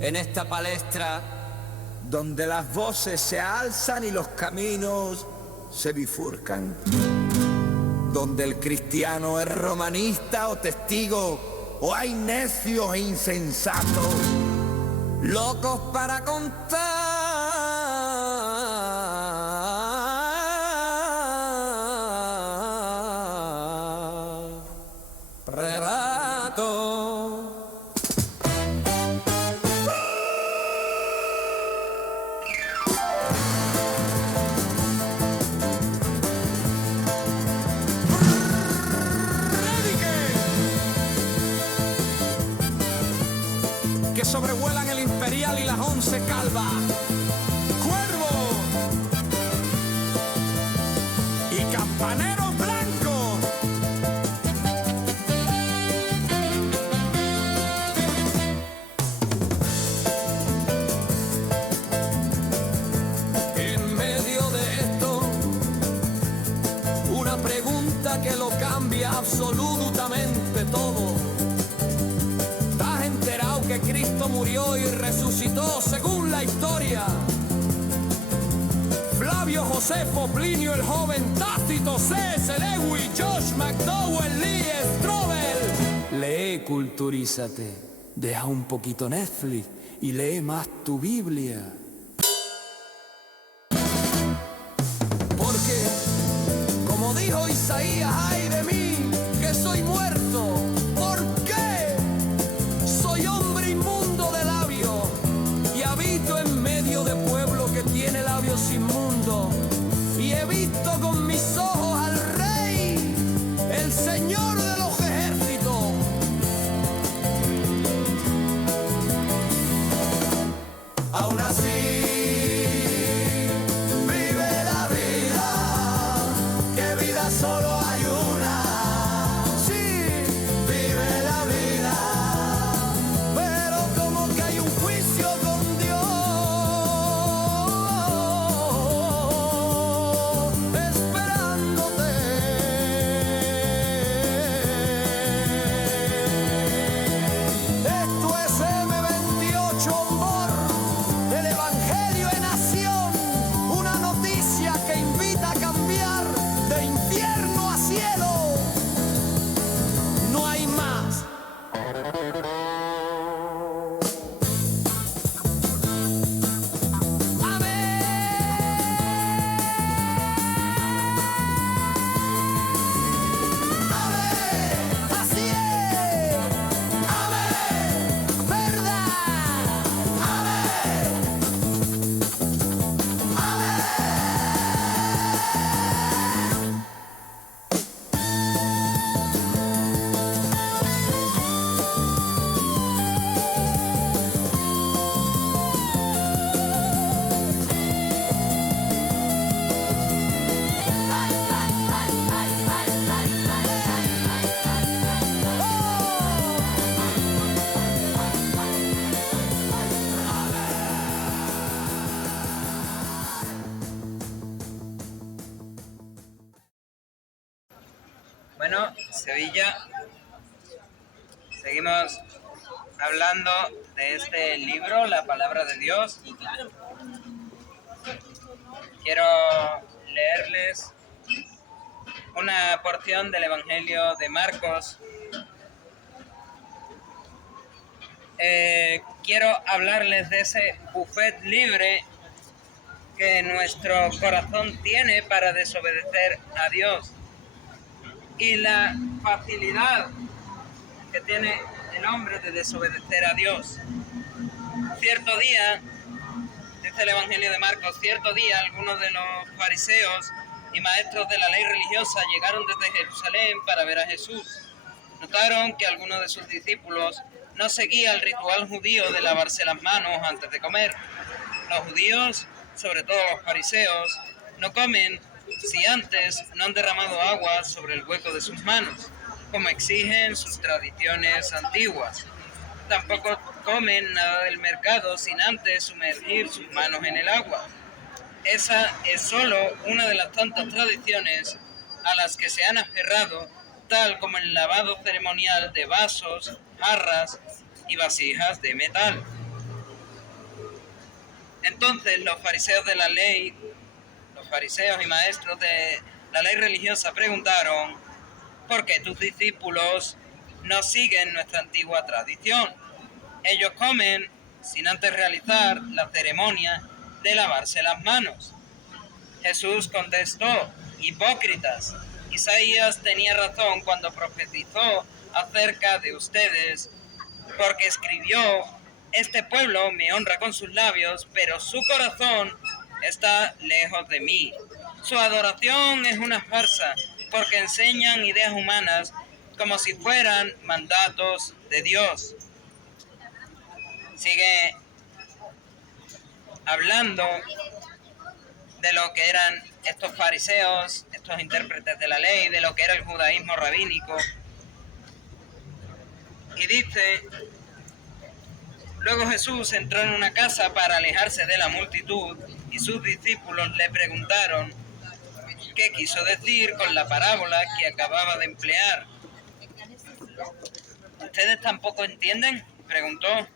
en esta palestra donde las voces se alzan y los caminos se bifurcan, donde el cristiano es romanista o testigo, o hay necios e insensatos, locos para contar relatos. que sobrevuelan el Imperial y las 11 calvas. Cuervo y campaneros blancos. En medio de esto, una pregunta que lo cambia absolutamente todo. ¿Estás enterado que Cristo murió y resucitó según la historia? Flavio Josefo, Plinio el Joven, Tácito, C.S. Lewis, Josh McDowell, Lee Strobel. Lee, culturízate, deja un poquito Netflix y lee más tu Biblia. Porque, como dijo Isaías, ay de mí, que soy muerto. ¿Por qué? Soy hombre inmundo de labios y habito en medio de pueblo que tiene labios inmundos. Y he visto con mis ojos al Rey, el Señor de los ejércitos. Aún así vive la vida, que vida solo hay una. Sí, vive la vida, pero como que hay un juicio con Dios, esperándote. Esto es M28 Humor, el Evangelio en acción, una noticia que invita a cambiar de infierno a cielo. No hay más. Amén, así es. Amén, verdad. Amén. Bueno, Sevilla, seguimos hablando de este libro, La Palabra de Dios. Quiero leerles una porción del Evangelio de Marcos. Quiero hablarles de ese buffet libre que nuestro corazón tiene para desobedecer a Dios y la facilidad que tiene el hombre de desobedecer a Dios. Cierto día, dice el Evangelio de Marcos, cierto día algunos de los fariseos y maestros de la ley religiosa llegaron desde Jerusalén para ver a Jesús. Notaron que algunos de sus discípulos no seguía el ritual judío de lavarse las manos antes de comer. Los judíos, sobre todo los fariseos, no comen si antes no han derramado agua sobre el hueco de sus manos, como exigen sus tradiciones antiguas. Tampoco comen nada del mercado sin antes sumergir sus manos en el agua. Esa es solo una de las tantas tradiciones a las que se han aferrado, tal como el lavado ceremonial de vasos, jarras y vasijas de metal. Entonces los fariseos de la ley, los fariseos y maestros de la ley religiosa preguntaron: ¿por qué tus discípulos no siguen nuestra antigua tradición? Ellos comen sin antes realizar la ceremonia de lavarse las manos. Jesús contestó: hipócritas, Isaías tenía razón cuando profetizó acerca de ustedes, porque escribió: este pueblo me honra con sus labios, pero su corazón está lejos de mí. Su adoración es una farsa, porque enseñan ideas humanas como si fueran mandatos de Dios. Sigue hablando de lo que eran estos fariseos, estos intérpretes de la ley, de lo que era el judaísmo rabínico. Y dice: luego Jesús entró en una casa para alejarse de la multitud, y sus discípulos le preguntaron qué quiso decir con la parábola que acababa de emplear. ¿Ustedes tampoco entienden?, preguntó.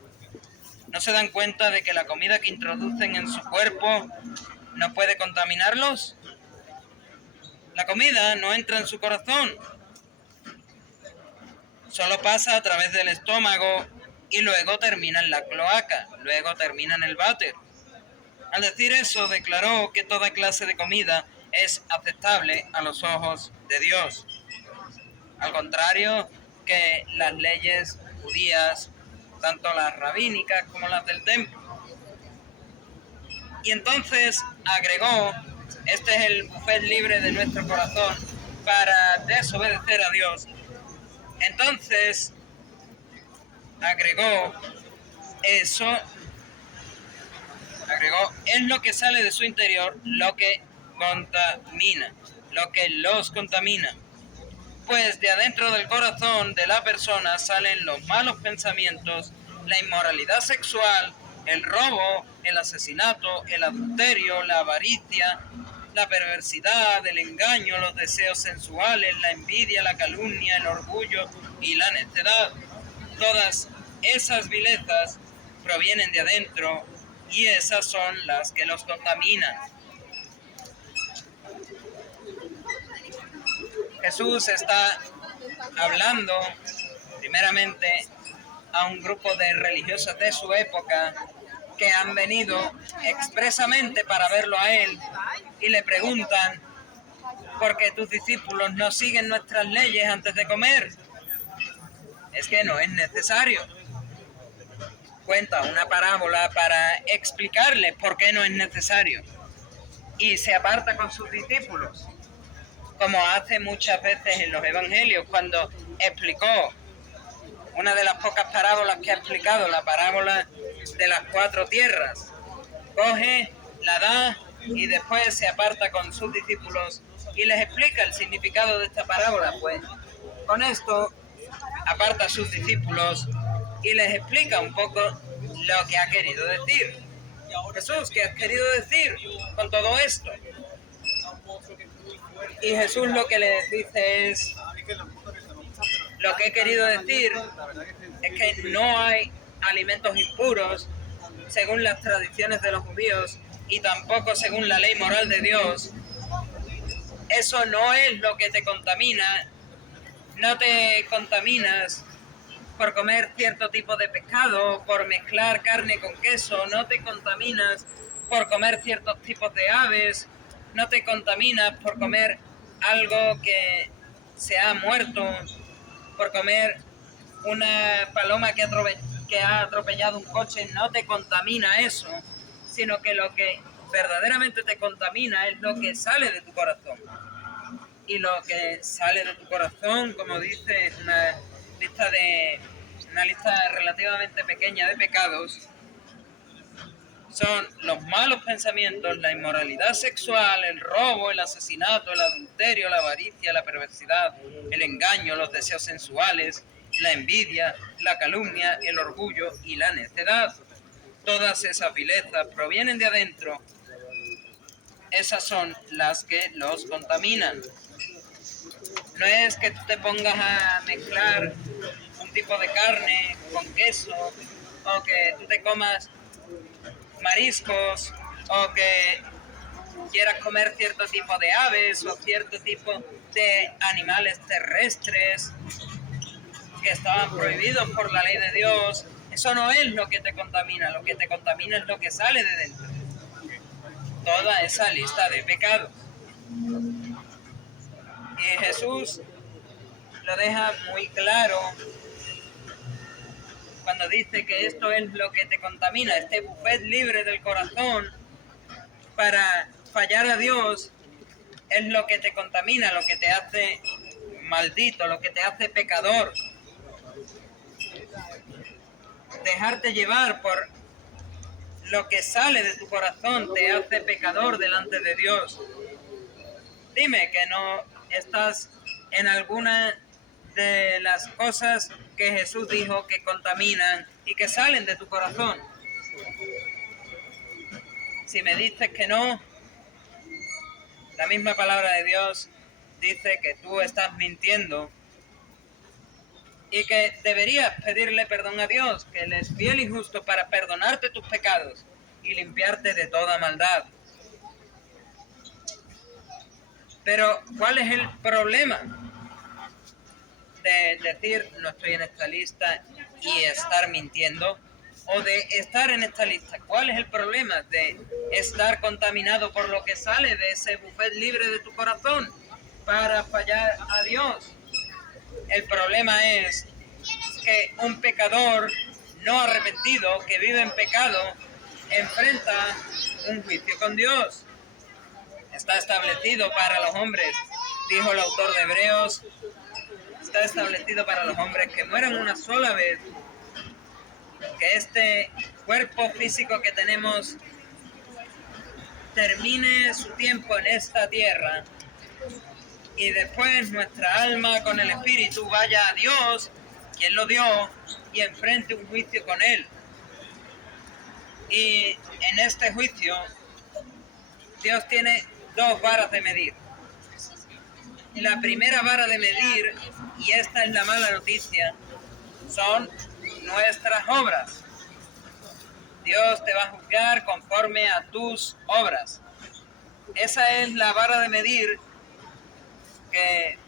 ¿No se dan cuenta de que la comida que introducen en su cuerpo no puede contaminarlos? La comida no entra en su corazón, solo pasa a través del estómago y luego termina en la cloaca, luego termina en el váter. Al decir eso, declaró que toda clase de comida es aceptable a los ojos de Dios, al contrario que las leyes judías, tanto las rabínicas como las del templo. Y entonces agregó: este es el buffet libre de nuestro corazón para desobedecer a Dios. Entonces agregó: es lo que sale de su interior lo que contamina, lo que los contamina. Pues de adentro del corazón de la persona salen los malos pensamientos, la inmoralidad sexual, el robo, el asesinato, el adulterio, la avaricia, la perversidad, el engaño, los deseos sensuales, la envidia, la calumnia, el orgullo y la necedad. Todas esas vilezas provienen de adentro y esas son las que los contaminan. Jesús está hablando primeramente a un grupo de religiosos de su época que han venido expresamente para verlo a él y le preguntan: ¿por qué tus discípulos no siguen nuestras leyes antes de comer? Es que no es necesario. Cuenta una parábola para explicarles por qué no es necesario y se aparta con sus discípulos, como hace muchas veces en los evangelios cuando explicó una de las pocas parábolas que ha explicado, la parábola de las 4 tierras. Coge, la da y después se aparta con sus discípulos y les explica el significado de esta parábola. Pues con esto aparta a sus discípulos y les explica un poco lo que ha querido decir. Jesús, ¿qué has querido decir con todo esto? Y Jesús lo que les dice es: lo que he querido decir es que no hay alimentos impuros según las tradiciones de los judíos y tampoco según la ley moral de Dios. Eso no es lo que te contamina. No te contaminas por comer cierto tipo de pescado, por mezclar carne con queso. No te contaminas por comer ciertos tipos de aves. No te contaminas por comer algo que se ha muerto, por comer una paloma que ha atropellado un coche. No te contamina eso, sino que lo que verdaderamente te contamina es lo que sale de tu corazón. Y lo que sale de tu corazón, como dice, es una lista relativamente pequeña de pecados. Son los malos pensamientos, la inmoralidad sexual, el robo, el asesinato, el adulterio, la avaricia, la perversidad, el engaño, los deseos sensuales, la envidia, la calumnia, el orgullo y la necedad. Todas esas vilezas provienen de adentro. Esas son las que los contaminan. No es que tú te pongas a mezclar un tipo de carne con queso o que tú te comas mariscos o que quieras comer cierto tipo de aves o cierto tipo de animales terrestres que estaban prohibidos por la ley de Dios. Eso no es lo que te contamina, lo que te contamina es lo que sale de dentro. Toda esa lista de pecados. Y Jesús lo deja muy claro cuando dice que esto es lo que te contamina, este buffet libre del corazón para fallar a Dios es lo que te contamina, lo que te hace maldito, lo que te hace pecador. Dejarte llevar por lo que sale de tu corazón te hace pecador delante de Dios. Dime que no estás en alguna de las cosas que Jesús dijo que contaminan y que salen de tu corazón. Si me dices que no, la misma palabra de Dios dice que tú estás mintiendo y que deberías pedirle perdón a Dios, que Él es fiel y justo para perdonarte tus pecados y limpiarte de toda maldad. Pero, ¿cuál es el problema de decir no estoy en esta lista y estar mintiendo? O de estar en esta lista. ¿Cuál es el problema de estar contaminado por lo que sale de ese buffet libre de tu corazón para fallar a Dios? El problema es que un pecador no arrepentido que vive en pecado enfrenta un juicio con Dios. Está establecido para los hombres, dijo el autor de Hebreos, está establecido para los hombres que mueran una sola vez, que este cuerpo físico que tenemos termine su tiempo en esta tierra y después nuestra alma con el espíritu vaya a Dios, quien lo dio, y enfrente un juicio con Él. Y en este juicio Dios tiene dos varas de medir. La primera vara de medir, y esta es la mala noticia, son nuestras obras. Dios te va a juzgar conforme a tus obras. Esa es la vara de medir que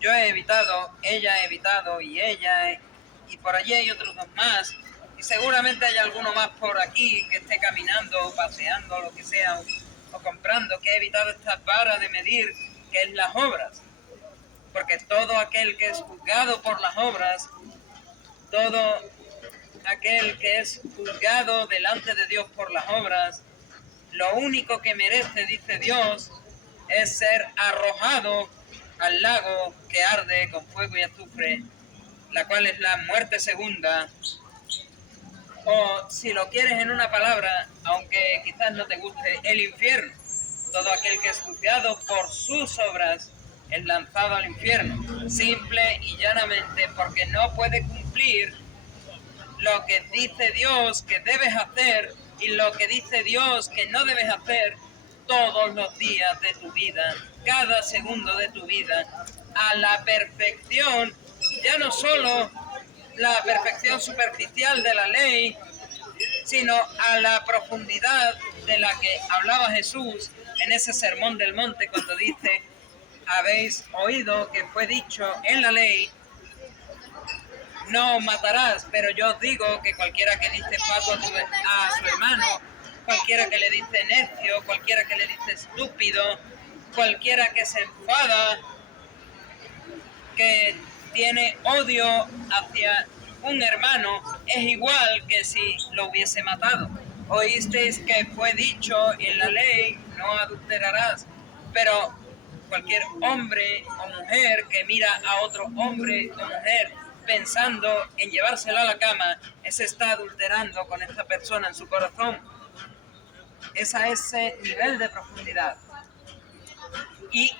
yo he evitado, ella ha evitado y por allí hay otros dos más. Y seguramente hay alguno más por aquí que esté caminando, paseando, lo que sea, o comprando, que ha evitado esta vara de medir que es las obras. Porque todo aquel que es juzgado por las obras, todo aquel que es juzgado delante de Dios por las obras, lo único que merece, dice Dios, es ser arrojado al lago que arde con fuego y azufre, la cual es la muerte segunda. O si lo quieres en una palabra, aunque quizás no te guste, el infierno. Todo aquel que es juzgado por sus obras es lanzado al infierno, simple y llanamente porque no puede cumplir lo que dice Dios que debes hacer y lo que dice Dios que no debes hacer todos los días de tu vida, cada segundo de tu vida, a la perfección, ya no solo la perfección superficial de la ley, sino a la profundidad de la que hablaba Jesús en ese sermón del monte cuando dice, habéis oído que fue dicho en la ley, no matarás, pero yo os digo que cualquiera que dice pato a su hermano, cualquiera que le dice necio, cualquiera que le dice estúpido, cualquiera que se enfada, que tiene odio hacia un hermano, es igual que si lo hubiese matado. Oísteis que fue dicho en la ley, no adulterarás, pero cualquier hombre o mujer que mira a otro hombre o mujer pensando en llevársela a la cama, ese está adulterando con esta persona en su corazón. Es a ese nivel de profundidad. Y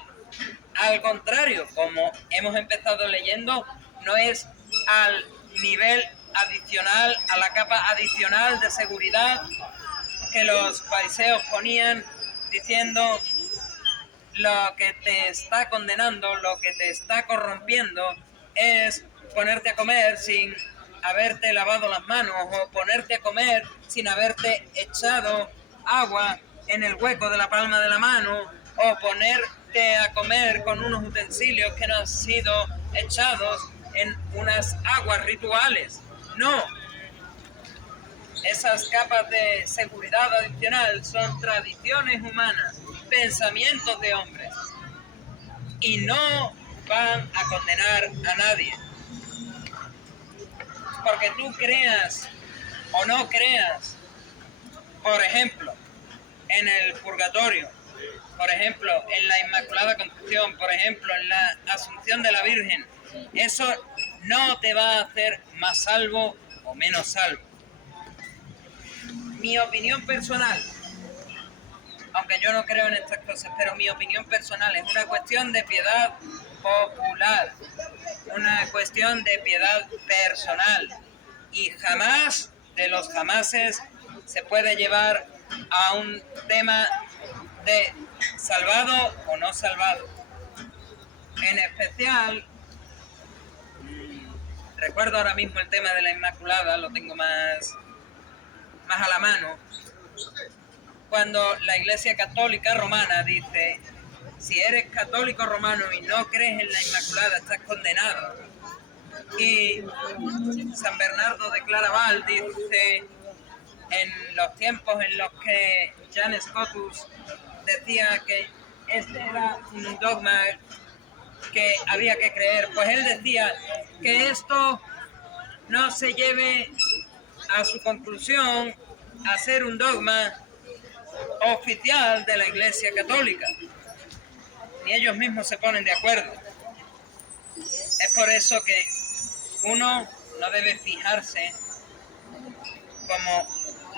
al contrario, como hemos empezado leyendo, no es al nivel adicional, a la capa adicional de seguridad que los fariseos ponían diciendo lo que te está condenando, lo que te está corrompiendo es ponerte a comer sin haberte lavado las manos o ponerte a comer sin haberte echado agua en el hueco de la palma de la mano o ponerte a comer con unos utensilios que no han sido echados en unas aguas rituales. No. Esas capas de seguridad adicional son tradiciones humanas, pensamientos de hombres, y no van a condenar a nadie. Porque tú creas o no creas, por ejemplo, en el purgatorio, por ejemplo, en la Inmaculada Concepción, por ejemplo, en la Asunción de la Virgen, eso no te va a hacer más salvo o menos salvo. Mi opinión personal, aunque yo no creo en estas cosas, pero mi opinión personal es una cuestión de piedad popular, una cuestión de piedad personal, y jamás de los jamases se puede llevar a un tema de salvado o no salvado. En especial, recuerdo ahora mismo el tema de la Inmaculada, lo tengo más a la mano, cuando la Iglesia Católica Romana dice: si eres católico romano y no crees en la Inmaculada, estás condenado. Y San Bernardo de Claraval dice, en los tiempos en los que Jan Scotus decía que este era un dogma que había que creer, pues él decía que esto no se lleve a su conclusión a ser un dogma oficial de la Iglesia Católica. Ni ellos mismos se ponen de acuerdo. Es por eso que uno no debe fijarse como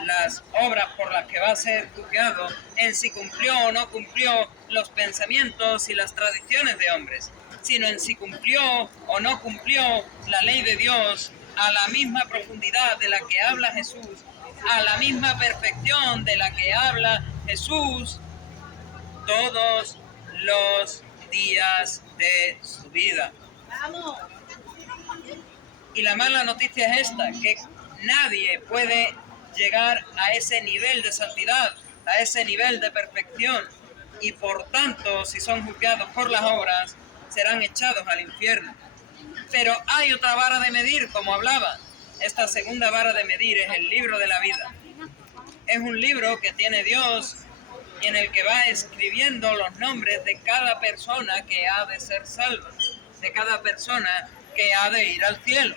las obras por las que va a ser juzgado en si cumplió o no cumplió los pensamientos y las tradiciones de hombres, sino en si cumplió o no cumplió la ley de Dios a la misma profundidad de la que habla Jesús, a la misma perfección de la que habla Jesús todos los días de su vida. Y la mala noticia es esta, que nadie puede llegar a ese nivel de santidad, a ese nivel de perfección, y por tanto, si son juzgados por las obras, serán echados al infierno. Pero hay otra vara de medir, como hablaba. Esta segunda vara de medir es el libro de la vida. Es un libro que tiene Dios y en el que va escribiendo los nombres de cada persona que ha de ser salva, de cada persona que ha de ir al cielo.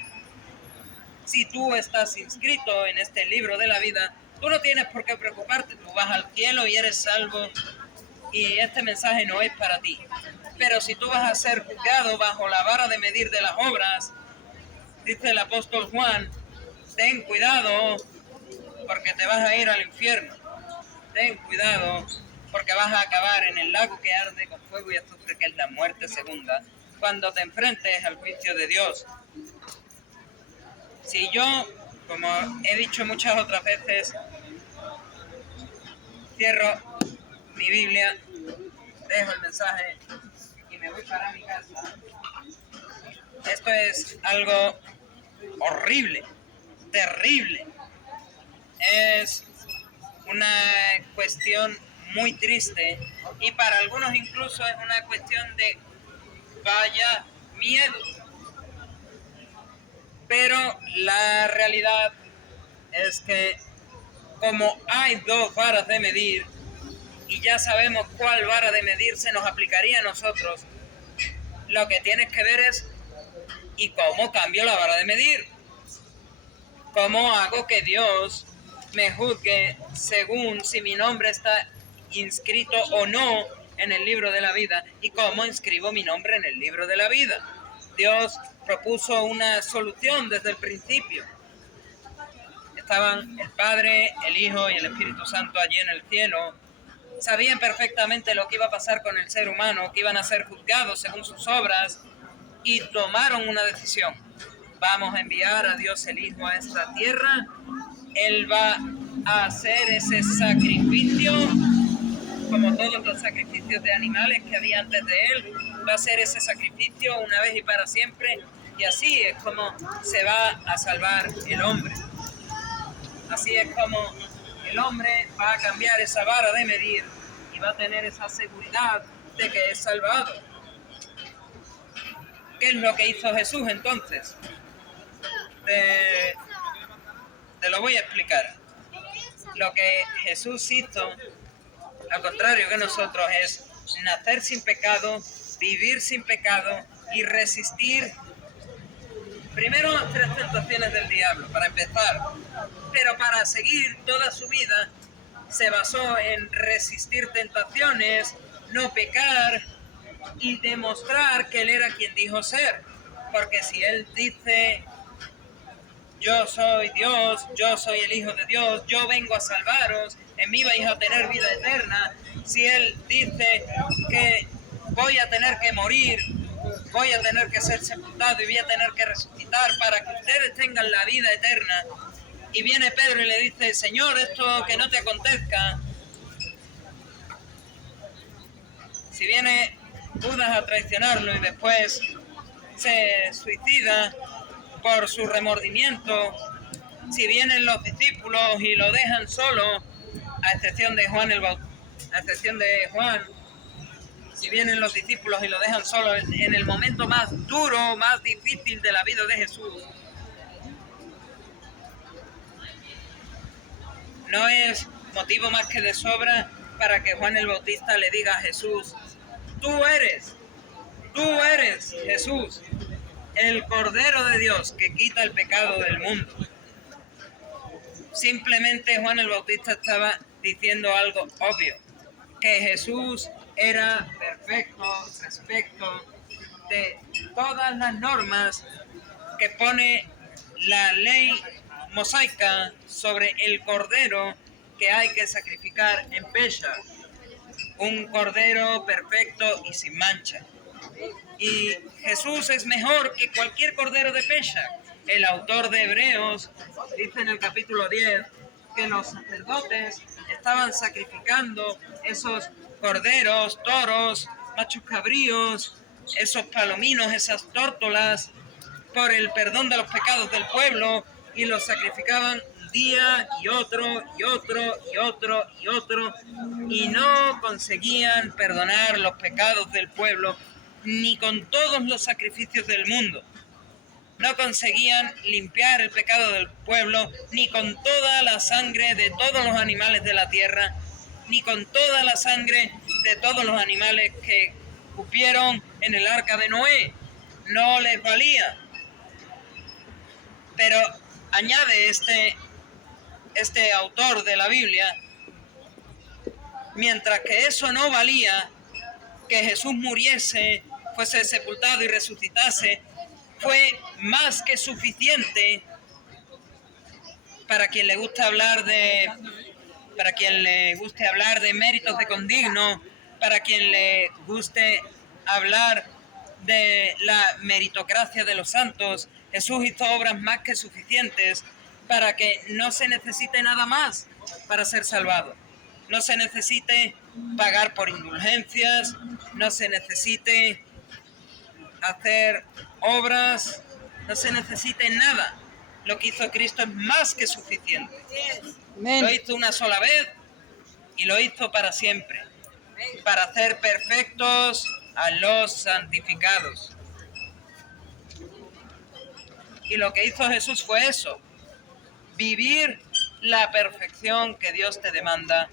Si tú estás inscrito en este libro de la vida, tú no tienes por qué preocuparte, tú vas al cielo y eres salvo, y este mensaje no es para ti. Pero si tú vas a ser juzgado bajo la vara de medir de las obras, dice el apóstol Juan, ten cuidado porque te vas a ir al infierno. Ten cuidado porque vas a acabar en el lago que arde con fuego y azufre, que es la muerte segunda, cuando te enfrentes al juicio de Dios. Si yo, como he dicho muchas otras veces, cierro mi Biblia, dejo el mensaje y me voy para mi casa, esto es algo horrible, terrible. Es una cuestión muy triste y para algunos incluso es una cuestión de vaya miedo. Pero la realidad es que como hay dos varas de medir y ya sabemos cuál vara de medir se nos aplicaría a nosotros, lo que tienes que ver es ¿y cómo cambio la vara de medir? ¿Cómo hago que Dios me juzgue según si mi nombre está inscrito o no en el libro de la vida? ¿Y cómo inscribo mi nombre en el libro de la vida? Dios propuso una solución desde el principio. Estaban el Padre, el Hijo y el Espíritu Santo allí en el cielo. Sabían perfectamente lo que iba a pasar con el ser humano, que iban a ser juzgados según sus obras, y tomaron una decisión. Vamos a enviar a Dios el Hijo a esta tierra. Él va a hacer ese sacrificio, como todos los sacrificios de animales que había antes de él. Va a hacer ese sacrificio una vez y para siempre, Y así es como se va a salvar el hombre. Así es como el hombre va a cambiar esa vara de medir y va a tener esa seguridad de que es salvado. ¿Qué es lo que hizo Jesús entonces? Te lo voy a explicar. Lo que Jesús hizo, al contrario que nosotros, es nacer sin pecado, vivir sin pecado y resistir primero las 3 tentaciones del diablo, para empezar. Pero para seguir toda su vida se basó en resistir tentaciones, no pecar y demostrar que él era quien dijo ser. Porque si él dice: yo soy Dios, yo soy el Hijo de Dios, yo vengo a salvaros, en mí vais a tener vida eterna. Si él dice que voy a tener que morir, voy a tener que ser sepultado y voy a tener que resucitar para que ustedes tengan la vida eterna, y viene Pedro y le dice: Señor, esto que no te acontezca. Si viene Judas a traicionarlo y después se suicida por su remordimiento, si vienen los discípulos y lo dejan solo, a excepción de Juan, si vienen los discípulos y lo dejan solo en el momento más duro, más difícil de la vida de Jesús, no es motivo más que de sobra para que Juan el Bautista le diga a Jesús: tú eres Jesús, el Cordero de Dios que quita el pecado del mundo. Simplemente Juan el Bautista estaba diciendo algo obvio, que Jesús era perfecto respecto de todas las normas que pone la ley mosaica sobre el cordero que hay que sacrificar en Pesach, un cordero perfecto y sin mancha. Y Jesús es mejor que cualquier cordero de Pesach. El autor de Hebreos dice en el capítulo 10 que los sacerdotes estaban sacrificando esos corderos, toros, machos cabríos, esos palominos, esas tórtolas, por el perdón de los pecados del pueblo, y los sacrificaban un día y otro y otro y otro y otro, y no conseguían perdonar los pecados del pueblo ni con todos los sacrificios del mundo. No conseguían limpiar el pecado del pueblo ni con toda la sangre de todos los animales de la tierra, ni con toda la sangre de todos los animales que cupieron en el arca de Noé. No les valía. Pero añade este autor de la Biblia: mientras que eso no valía, que Jesús muriese, fuese sepultado y resucitase, fue más que suficiente para quien le guste hablar de méritos de condigno, para quien le guste hablar de la meritocracia de los santos. Jesús hizo obras más que suficientes para que no se necesite nada más para ser salvado. No se necesite pagar por indulgencias, no se necesite hacer obras, no se necesite nada. Lo que hizo Cristo es más que suficiente. Lo hizo una sola vez y lo hizo para siempre, para hacer perfectos a los santificados. Y lo que hizo Jesús fue eso: vivir la perfección que Dios te demanda,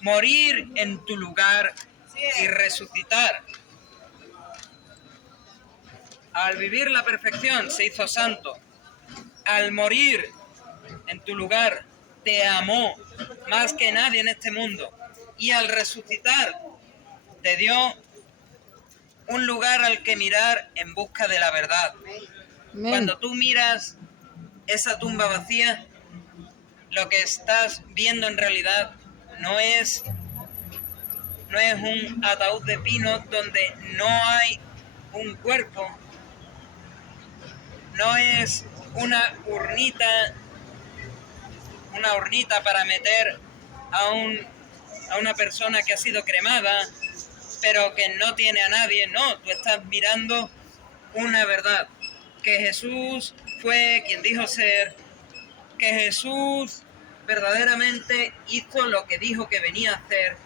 morir en tu lugar y resucitar. Al vivir la perfección se hizo santo. Al morir en tu lugar te amó más que nadie en este mundo. Y al resucitar te dio un lugar al que mirar en busca de la verdad. Cuando tú miras esa tumba vacía, lo que estás viendo en realidad no es un ataúd de pino donde no hay un cuerpo, no es una urnita para meter a una persona que ha sido cremada, pero que no tiene a nadie. No, tú estás mirando una verdad, que Jesús fue quien dijo ser, que Jesús verdaderamente hizo lo que dijo que venía a hacer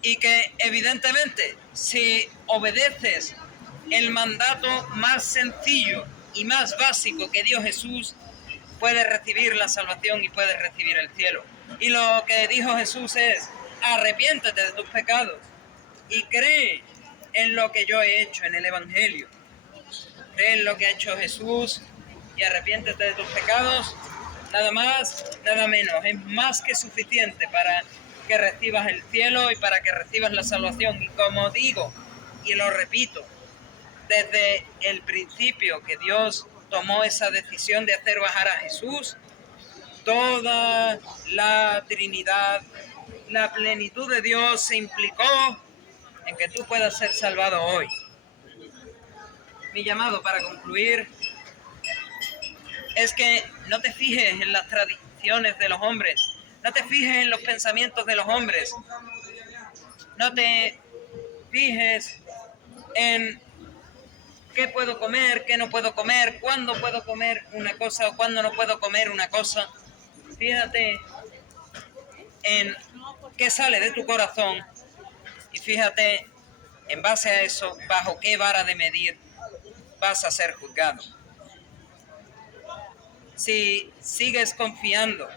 y que evidentemente si obedeces el mandato más sencillo y más básico que dio Jesús, puedes recibir la salvación y puedes recibir el cielo. Y lo que dijo Jesús es: arrepiéntete de tus pecados y cree en lo que yo he hecho en el Evangelio. Cree en lo que ha hecho Jesús y arrepiéntete de tus pecados. Nada más, nada menos. Es más que suficiente para que recibas el cielo y para que recibas la salvación. Y como digo, y lo repito, desde el principio que Dios tomó esa decisión de hacer bajar a Jesús, toda la Trinidad, la plenitud de Dios se implicó en que tú puedas ser salvado hoy. Mi llamado para concluir es que no te fijes en las tradiciones de los hombres, no te fijes en los pensamientos de los hombres, no te fijes en qué puedo comer, qué no puedo comer, cuándo puedo comer una cosa o cuándo no puedo comer una cosa. Fíjate en qué sale de tu corazón y fíjate en base a eso, bajo qué vara de medir vas a ser juzgado. Si sigues confiando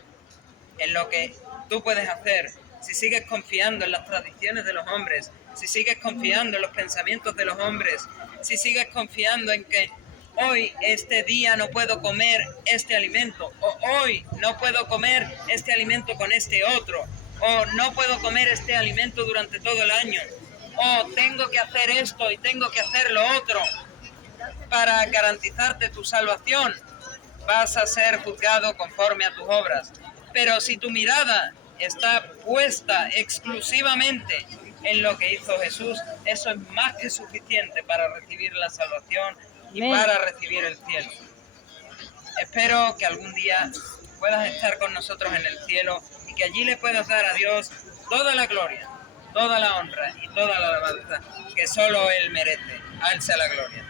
en lo que tú puedes hacer, si sigues confiando en las tradiciones de los hombres, si sigues confiando en los pensamientos de los hombres, si sigues confiando en que hoy, este día, no puedo comer este alimento, o hoy no puedo comer este alimento con este otro, o no puedo comer este alimento durante todo el año, o tengo que hacer esto y tengo que hacer lo otro para garantizarte tu salvación, vas a ser juzgado conforme a tus obras. Pero si tu mirada está puesta exclusivamente en lo que hizo Jesús, eso es más que suficiente para recibir la salvación y para recibir el cielo. Espero que algún día puedas estar con nosotros en el cielo y que allí le puedas dar a Dios toda la gloria, toda la honra y toda la alabanza que solo Él merece. A Él sea la gloria.